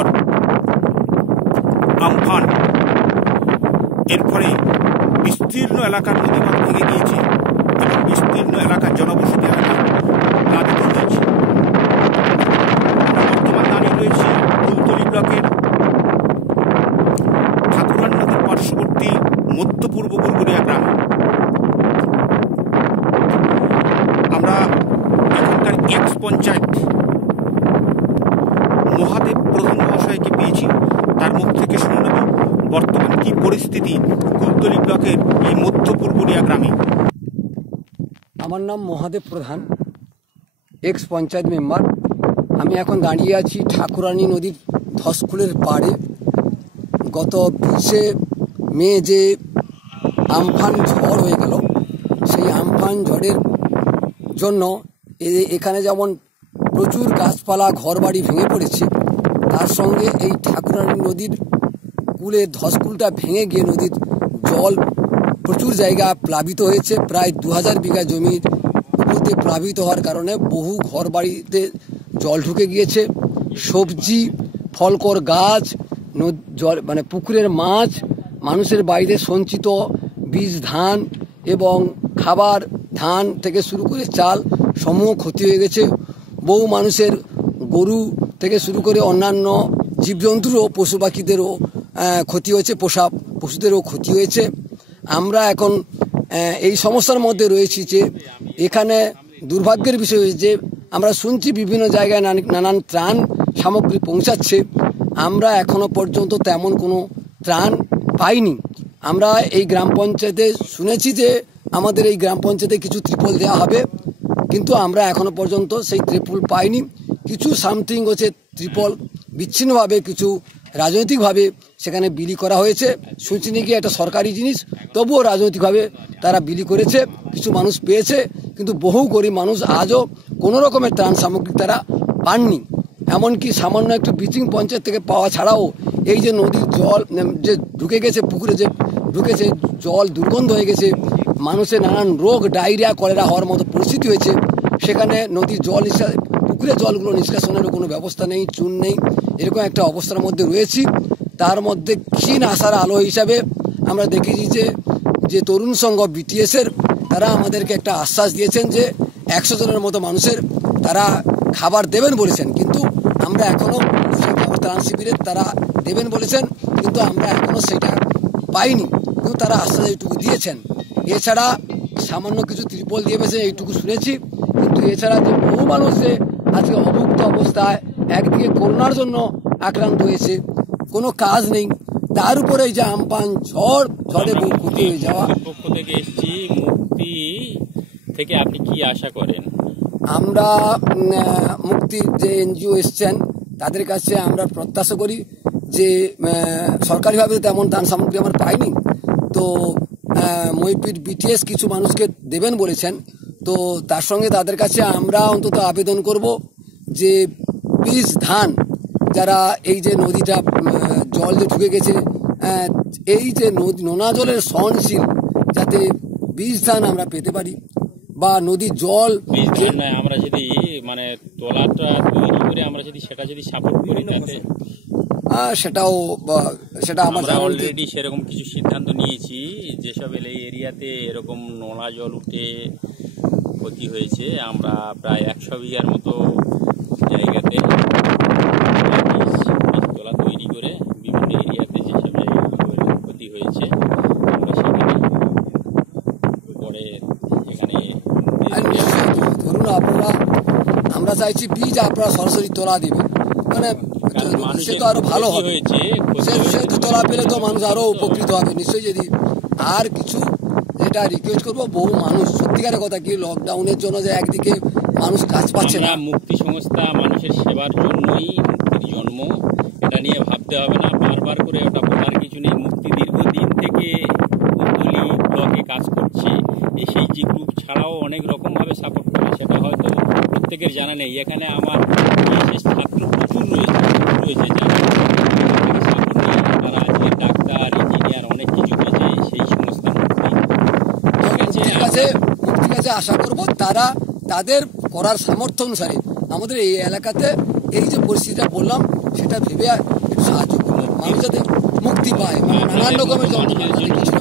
ঝড় আমফান এর ফলে বিস্তীর্ণ এলাকার নদীবাঁধ ভেঙে গিয়েছে এবং বিস্তীর্ণ এলাকার জনবসতি এলাকা প্লাবিত হয়েছে। বর্তমান দাঁড়িয়ে রয়েছে কুলতলি ব্লকের ঠাকুরান নদীর পার্শ্ববর্তী মধ্য পূর্ব বুলবুলিয়া গ্রামে। আমরা এখানকার এক্স পঞ্চায়েত মহাদেব প্রধান মহাশয়কে পেয়েছি, তার মুখ থেকে শুনে নেব বর্তমান কি পরিস্থিতি কুলতলি ব্লকের এই মধ্য পূর্বুলিয়া গ্রামে। আমার নাম মহাদেব প্রধান, এক্স পঞ্চায়েত মেম্বার। আমি এখন দাঁড়িয়ে আছি ঠাকুরানী নদীর ধসকুলের পাড়ে। গত 20শে মে যে আমফান ঝড় হয়ে গেল, সেই আমফান ঝড়ের জন্য এখানে যেমন প্রচুর গাছপালা ঘরবাড়ি ভেঙে পড়েছে, তার সঙ্গে এই ঠাকুরানী নদীর কুলের ধসকুলটা ভেঙে গিয়ে নদীর জল প্রচুর জায়গা প্লাবিত হয়েছে। প্রায় 2000 বিঘা জমির উপরে প্লাবিত হওয়ার কারণে বহু ঘরবাড়িতে জল ঢুকে গিয়েছে। সবজি, ফলকর গাছ, জল মানে পুকুরের মাছ, মানুষের বাড়িতে সঞ্চিত বীজ ধান এবং খাবার ধান থেকে শুরু করে চাল সমূহ ক্ষতি হয়ে গেছে। বহু মানুষের গরু থেকে শুরু করে অন্যান্য জীবজন্তুরও, পশু পাখিদেরও ক্ষতি হয়েছে, পোষা পশুদেরও ক্ষতি হয়েছে। আমরা এখন এই সমস্যার মধ্যে রয়েছি যে এখানে দুর্ভাগ্যের বিষয় হয়েছে যে আমরা শুনছি বিভিন্ন জায়গায় নানান ত্রাণ সামগ্রী পৌঁছাচ্ছে, আমরা এখনো পর্যন্ত তেমন কোনো ত্রাণ পাইনি। আমরা এই গ্রাম পঞ্চায়েতে শুনেছি যে আমাদের এই গ্রাম পঞ্চায়েতে কিছু ত্রিপল দেওয়া হবে, কিন্তু আমরা এখনো পর্যন্ত সেই ত্রিপল পাইনি। কিছু সামথিং হচ্ছে ত্রিপল বিচ্ছিন্নভাবে কিছু রাজনৈতিকভাবে সেখানে বিলি করা হয়েছে। শুনছি নাকি একটা সরকারি জিনিস, তবুও রাজনৈতিকভাবে তারা বিলি করেছে, কিছু মানুষ পেয়েছে, কিন্তু বহু গরিব মানুষ আজও কোনো রকমের ত্রাণ সামগ্রী তারা পাননি। এমনকি সামান্য একটু ব্লিচিং পঞ্চায়েত থেকে পাওয়া ছাড়াও এই যে নদীর জল যে ঢুকে গেছে, পুকুরে যে ঢুকেছে, জল দুর্গন্ধ হয়ে গেছে, মানুষের নানান রোগ, ডায়রিয়া, কলেরা হওয়ার মতো পরিস্থিতি হয়েছে। সেখানে নদীর জল পুকুরের জলগুলো নিষ্কাশনেরও কোনো ব্যবস্থা নেই, চুন নেই, এরকম একটা অবস্থার মধ্যে রয়েছি। তার মধ্যে ক্ষীণ আশার আলো হিসাবে আমরা দেখেছি যে তরুণ সংঘ বিটিএসের তারা আমাদেরকে একটা আশ্বাস দিয়েছেন যে 100 জনের মতো মানুষের তারা খাবার দেবেন বলেছেন, কিন্তু আমরা এখনও সেই ত্রাণ শিবিরে তারা দেবেন বলেছেন, কিন্তু আমরা এখনও সেটা পাইনি, কিন্তু তারা আশ্বাস এইটুকু দিয়েছেন। এছাড়া সামান্য কিছু ত্রিপল দিয়ে বেছে এইটুকু শুনেছি, কিন্তু এছাড়া যে বহু মানুষ যে আজকে অভুক্ত অবস্থায় একদিকে করোনার জন্য আক্রান্ত হয়েছে, কোনো কাজ নেই, তার উপরে যে আমফান ঝড়ে বহু ক্ষতি হয়ে যাওয়া। পক্ষ থেকে এসেছি, মুক্তি থেকে আপনি কি আশা করেন? আমরা মুক্তির যে এনজিও এসছেন তাদের কাছে আমরা প্রত্যাশা করি যে সরকারিভাবে তেমন দান সামগ্রী আমরা পাইনি, তো মহিপির বিটিএস কিছু মানুষকে দেবেন বলেছেন, তো তার সঙ্গে তাদের কাছে আমরা অন্তত আবেদন করব যে বীজ ধান, যারা এই যে নদীটা জল যে ঢুকে গেছে, এই যে নোনা জলের সহনশীল যাতে বীজ ধান আমরা পেতে পারি, বা নদীর জল আমরা যদি মানে তোলাটা তৈরি করে আমরা যদি সেটা যদি সাপোর্ট করি, তাতে সেটা আমরা অলরেডি সেরকম কিছু সিদ্ধান্ত নিয়েছি। যেসব এই এরিয়াতে এরকম নোনা জল উঠে ক্ষতি হয়েছে, আমরা প্রায় 100 বিঘার মতো জায়গাতে তোলা তৈরি করে বিভিন্ন এরিয়াতে যেসব জায়গায় ক্ষতি হয়েছে আমরা সেখানে পরে এখানে ধরুন আমরা চাইছি বীজ আপনারা সরাসরি তোলা দিবেন, মানে সে তো আরো ভালো হবে, সে তো তোলা পেলে তো মানুষ আরো উপকৃত হবে নিশ্চয়ই। যদি আর কিছু যেটা রিকোয়েস্ট করবো, বহু মানুষ সত্যিকারের কথা কি লকডাউনের জন্য যে একদিকে মানুষ কাজ পাচ্ছে না, মুক্তি সংস্থা মানুষের সেবার জন্যই মুক্তির জন্ম, এটা নিয়ে ভাবতে হবে না, বারবার করে ওটা বলার কিছু নেই। মুক্তি দীর্ঘদিন থেকে কুলতলি ব্লকে কাজ করছে, সেই যে গ্রুপ ছাড়াও অনেক রকমভাবে সাপোর্ট করে, সেটা হয়তো প্রত্যেকের জানা নেই। এখানে আমার ছাত্র প্রচুর রয়েছে যারা সাপোর্ট নেই, তারা আজকে ডাক্তার, ইঞ্জিনিয়ার অনেক কিছু পেয়েছে সেই সংস্থা মুক্তির কাছে আশা করব তারা তাদের করার সামর্থ্য অনুসারে আমাদের এই এলাকাতে এই যে পরিস্থিতিটা বললাম সেটা ভেবে একটু সাহায্য করুন, মানুষ যাতে মুক্তি পায়, মানে নানান রকমের যন্ত্রণা, তাদের কিছু না